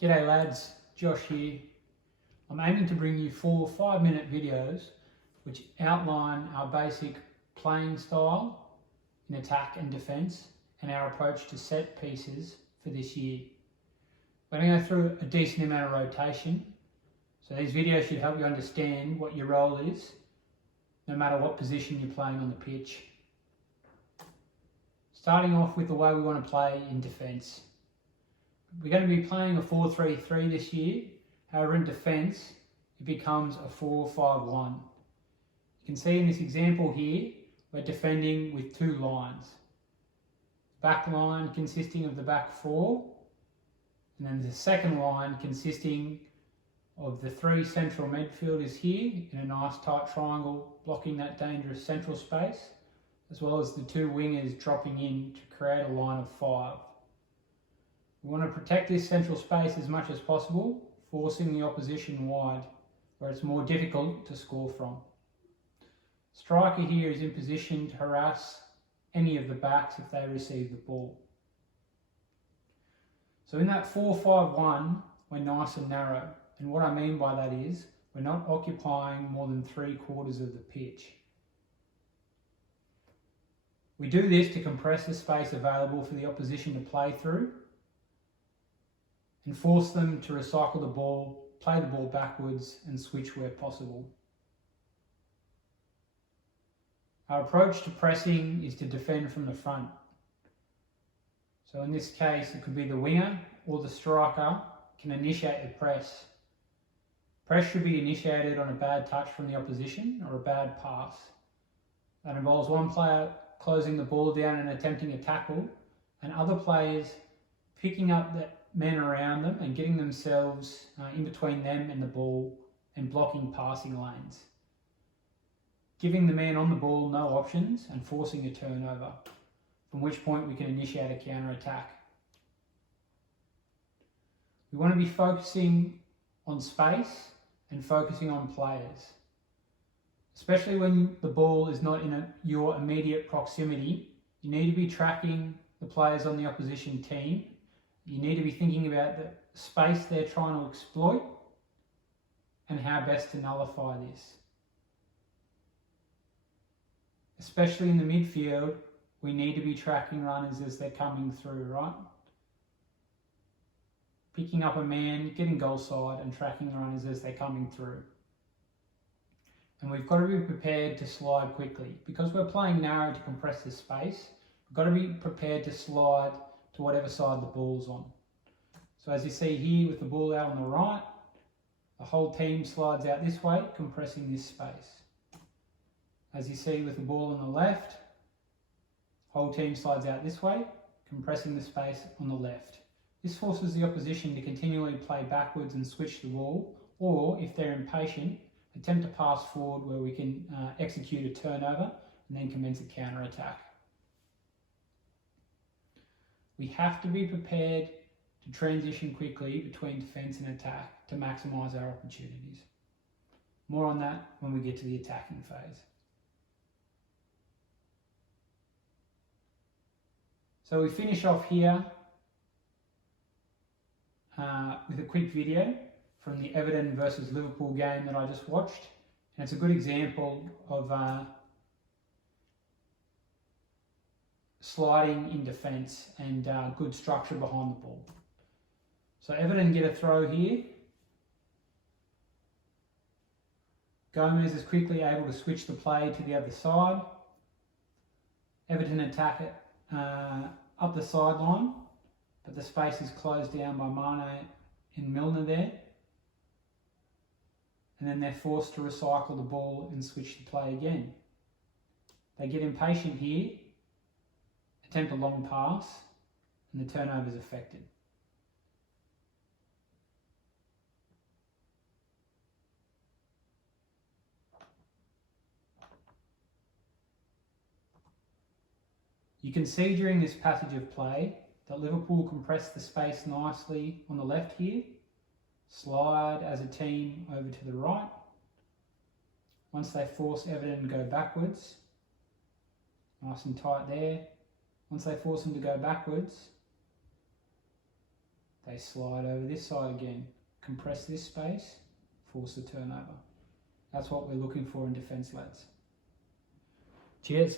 G'day lads, Josh here. I'm aiming to bring you 4 5-minute videos which outline our basic playing style in attack and defence and our approach to set pieces for this year. We're going to go through a decent amount of rotation, so these videos should help you understand what your role is, no matter what position you're playing on the pitch. Starting off with the way we want to play in defence. We're going to be playing a 4-3-3 this year. However, in defence, it becomes a 4-5-1. You can see in this example here, we're defending with 2 lines. Back line consisting of the back 4, and then the second line consisting of the 3 central midfielders here in a nice tight triangle, blocking that dangerous central space, as well as the 2 wingers dropping in to create a line of 5. We want to protect this central space as much as possible, forcing the opposition wide, where it's more difficult to score from. Striker here is in position to harass any of the backs if they receive the ball. So in that 4-5-1, we're nice and narrow, and what I mean by that is we're not occupying more than 3/4 of the pitch. We do this to compress the space available for the opposition to play through, and force them to recycle the ball, play the ball backwards and switch where possible. Our approach to pressing is to defend from the front. So in this case, it could be the winger or the striker can initiate the press. Press should be initiated on a bad touch from the opposition or a bad pass. That involves one player closing the ball down and attempting a tackle, and other players picking up the men around them and getting themselves in between them and the ball and blocking passing lanes. Giving the man on the ball no options and forcing a turnover, from which point we can initiate a counter-attack. We want to be focusing on space and focusing on players. Especially when the ball is not in your immediate proximity, you need to be tracking the players on the opposition team. You need to be thinking about the space they're trying to exploit and how best to nullify this. Especially in the midfield, we need to be tracking runners as they're coming through, right? Picking up a man, getting goal side and tracking the runners as they're coming through. And we've got to be prepared to slide quickly. Because we're playing narrow to compress the space, we've got to be prepared to slide to whatever side the ball's on. So as you see here with the ball out on the right, the whole team slides out this way, compressing this space. As you see with the ball on the left, whole team slides out this way, compressing the space on the left. This forces the opposition to continually play backwards and switch the ball, or if they're impatient, attempt to pass forward where we can execute a turnover and then commence a counter-attack. We have to be prepared to transition quickly between defence and attack to maximise our opportunities. More on that when we get to the attacking phase. So we finish off here with a quick video from the Everton versus Liverpool game that I just watched. And it's a good example of sliding in defence and good structure behind the ball. So Everton get a throw here. Gomez is quickly able to switch the play to the other side. Everton attack it up the sideline, but the space is closed down by Mane and Milner there. And then they're forced to recycle the ball and switch the play again. They get impatient here, attempt a long pass, and the turnover is affected. You can see during this passage of play that Liverpool compress the space nicely on the left here, slide as a team over to the right. Once they force Everton to go backwards, nice and tight there. Once they force them to go backwards, They slide over this side again, compress this space, force the turnover. That's what we're looking for in defence, lads. Cheers.